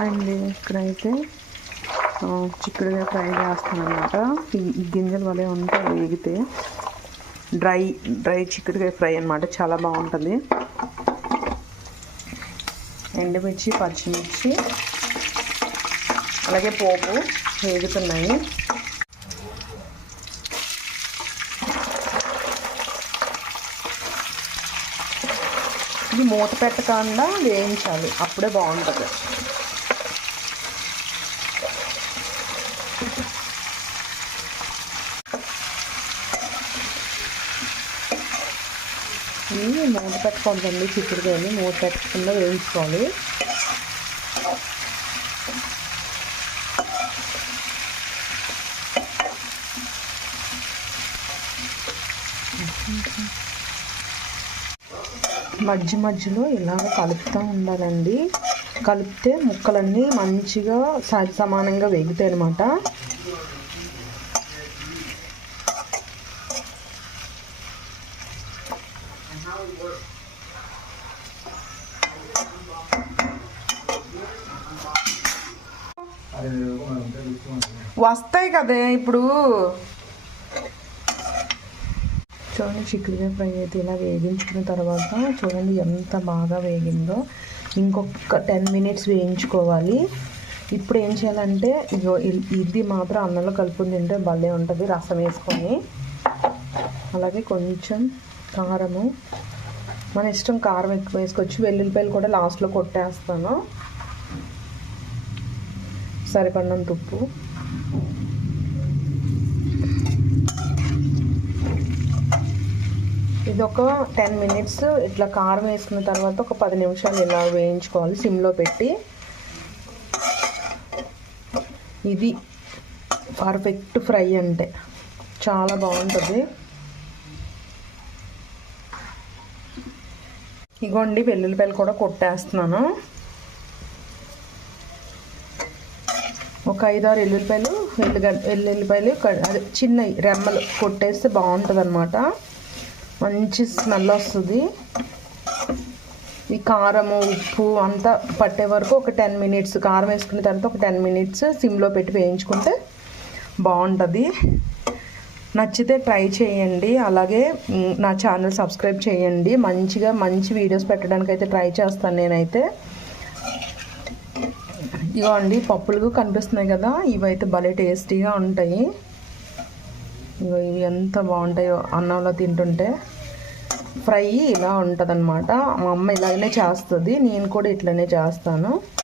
అండి ఇక్కడైతే చిక్కుడుగా ఫ్రై చేస్తాను అనమాట. ఈ గింజలు వలె ఉంటాయి వేగితే. డ్రై చిక్కుడుగా ఫ్రై అనమాట, చాలా బాగుంటుంది. ఎండుమిర్చి, పచ్చిమిర్చి, అలాగే పోపు వేగుతున్నాయి. ఇది మూత పెట్టకుండా వేయించాలి, అప్పుడే బాగుంటుంది. ఇది మూత పెట్టకూడదండి, చిక్కుడుకాయని మూత పెట్టకుండా వేయించుకోవాలి. మధ్యలో ఇలాగ కలుపుతూ ఉండాలండి. కలిపితే ముక్కలన్నీ మంచిగా సమానంగా వేగుతాయి అన్నమాట. వస్తాయి కదా ఇప్పుడు. చూడండి, చిక్కుడుకాయ ఫ్రై అయితే ఇలా వేగించుకున్న తర్వాత చూడండి ఎంత బాగా వేగిందో. ఇంకొక 10 minutes వేయించుకోవాలి. ఇప్పుడు ఏం చేయాలంటే ఇది మాత్రం అన్నంలో కలుపుకొని తింటే భలే ఉంటుంది, రసం వేసుకొని. అలాగే కొంచెం కారము, మన ఇష్టం, కారం ఎక్కువ వేసుకోవచ్చు. వెల్లుల్లిపాయలు కూడా లాస్ట్లో కొట్టేస్తాను. సరిపడినంత ఉప్పు, ఇది ఒక 10 minutes ఇట్లా కారం వేసుకున్న తర్వాత ఒక 10 నిమిషాలు ఇలా వేయించుకోవాలి సిమ్లో పెట్టి. ఇది పర్ఫెక్ట్ ఫ్రై అంటే చాలా బాగుంటుంది. ఇగోండి, వెల్లుల్లిపాయలు కూడా కొట్టేస్తున్నాను. ఒక 5-6 వెల్లుల్లిపాయలు అదే చిన్న రెమ్మలు కొట్టేస్తే బాగుంటుంది అన్నమాట. మంచి స్మెల్ వస్తుంది. ఈ కారము, ఉప్పు అంతా పట్టే వరకు ఒక 10 minutes, కారం వేసుకున్న తర్వాత ఒక 10 minutes సిమ్లో పెట్టి వేయించుకుంటే బాగుంటుంది. నచ్చితే ట్రై చేయండి. అలాగే నా ఛానల్ సబ్స్క్రైబ్ చేయండి. మంచి వీడియోస్ పెట్టడానికి అయితే ట్రై చేస్తాను నేనైతే. ఇవ్వండి, పప్పులు కనిపిస్తున్నాయి కదా, ఇవైతే భలే టేస్టీగా ఉంటాయి. ఇవి ఎంత బాగుంటాయో అన్నంలో తింటుంటే. ఫ్రై ఇలా ఉంటుంది అన్నమాట. మా అమ్మ ఇలాగనే చేస్తుంది, నేను కూడా ఇట్లనే చేస్తాను.